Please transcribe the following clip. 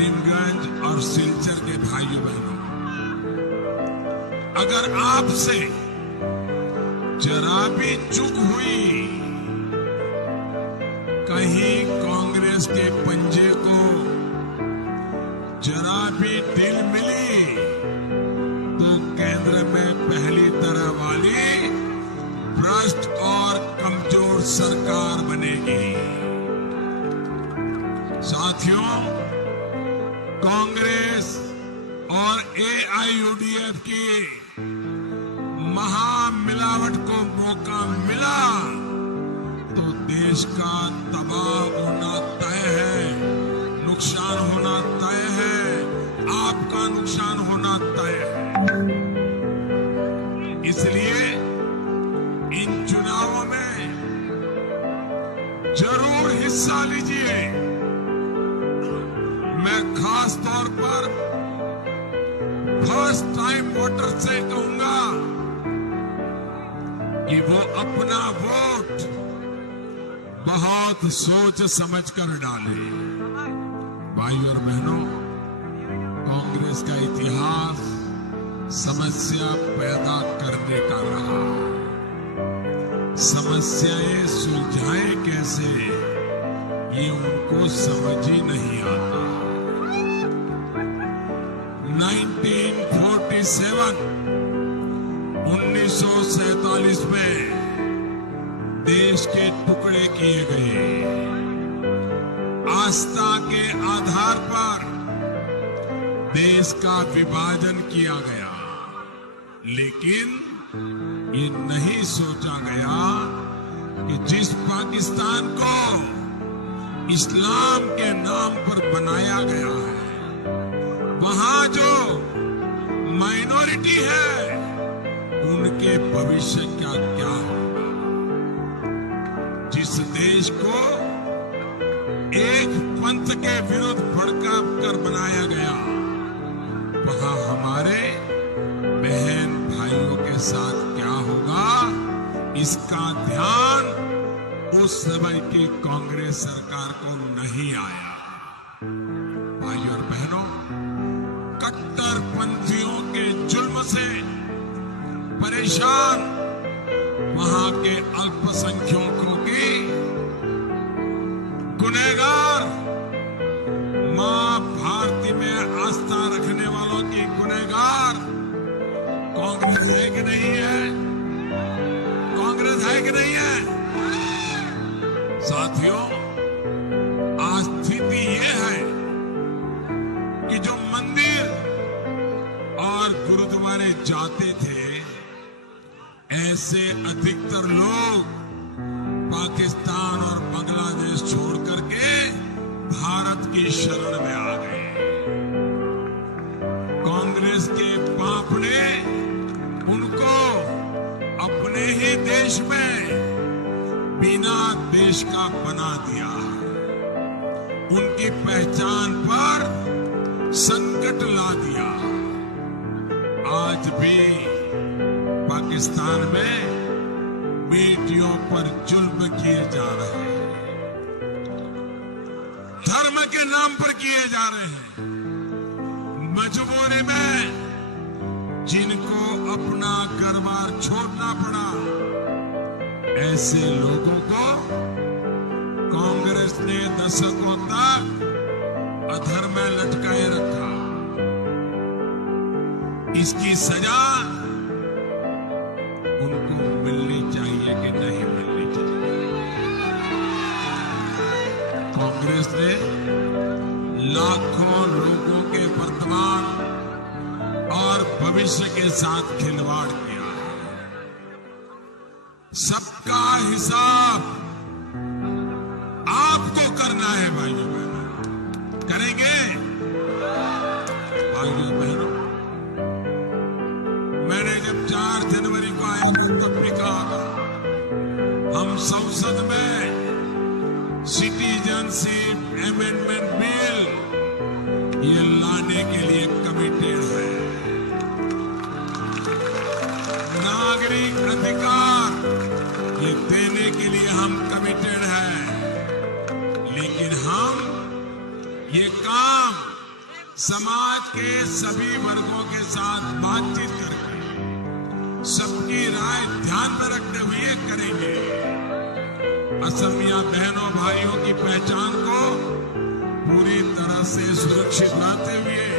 करीमगंज और सिलचर के भाइयों बहनों, अगर आपसे जरा भी चूक हुई, कहीं कांग्रेस के पंजे को जरा भी ढील मिली, तो केंद्र में पहली तरह वाली भ्रष्ट और कमजोर सरकार बनेगी। साथियों, कांग्रेस और एआईयूडीएफ की महामिलावट को मौका मिला तो देश का तबाह होना तय है, नुकसान होना तय है, आपका नुकसान होना तय है। इसलिए इन चुनावों में जरूर हिस्सा लीजिए। मैं खास तौर पर फर्स्ट टाइम वोटर से कहूंगा कि वो अपना वोट बहुत सोच समझ कर डाले। भाइयों और बहनों, कांग्रेस का इतिहास समस्या पैदा करने का रहा। समस्याएं सुलझाएं कैसे, ये उनको समझ ही नहीं आता। 1947 में देश के टुकड़े किए गए। आस्था के आधार पर देश का विभाजन किया गया, लेकिन ये नहीं सोचा गया कि जिस पाकिस्तान को इस्लाम के नाम पर बनाया गया है, वहां जो माइनॉरिटी है उनके भविष्य का क्या होगा। जिस देश को एक पंथ के विरुद्ध भड़का कर बनाया गया, वहां हमारे बहन भाइयों के साथ क्या होगा, इसका ध्यान उस समय की कांग्रेस सरकार को नहीं आया। भाइयों और बहनों, कट्टरपंथियों के जुल्म से परेशान वहां के अल्पसंख्यकों की गुनहगार, मां भारती में आस्था रखने वालों की गुनहगार कांग्रेस है कि नहीं है? कांग्रेस है कि नहीं है? साथियों, आज स्थिति ये है कि जो मंदिर और गुरुद्वारे जाते थे, ऐसे अधिकतर लोग पाकिस्तान और बांग्लादेश छोड़ करके भारत की शरण में आ गए। कांग्रेस के पाप ने उनको अपने ही देश में बिना देश का बना दिया। उनकी पहचान पर संकट ला दिया। आज भी पाकिस्तान में बेटियों पर जुल्म किए जा रहे हैं, धर्म के नाम पर किए जा रहे हैं। मजबूरी में जिनको अपना घर-बार छोड़ना पड़ा, ऐसे लोगों को कांग्रेस ने दशकों तक अधर में लटकाए रखा। इसकी सजा उनको मिलनी चाहिए कि नहीं मिलनी चाहिए? कांग्रेस ने लाखों लोगों के वर्तमान और भविष्य के साथ खिलवाड़ किया है। सबका हिसाब आपको करना है भाइयों बहनों। करेंगे? भाइयों बहनों, मैंने जब 4 जनवरी को आया था तब भी कहा था, हम संसद में सिटीजनशिप अमेंडमेंट बिल ये लाने के लिए कमिटेड है। नागरिक अधिकार ये देने के लिए हम कमिटेड हैं, लेकिन हम ये काम समाज के सभी वर्गों के साथ बातचीत करके सबकी राय ध्यान में रखते हुए करेंगे। असमिया बहनों भाइयों की पहचान को पूरी तरह से सुरक्षित लाते हुए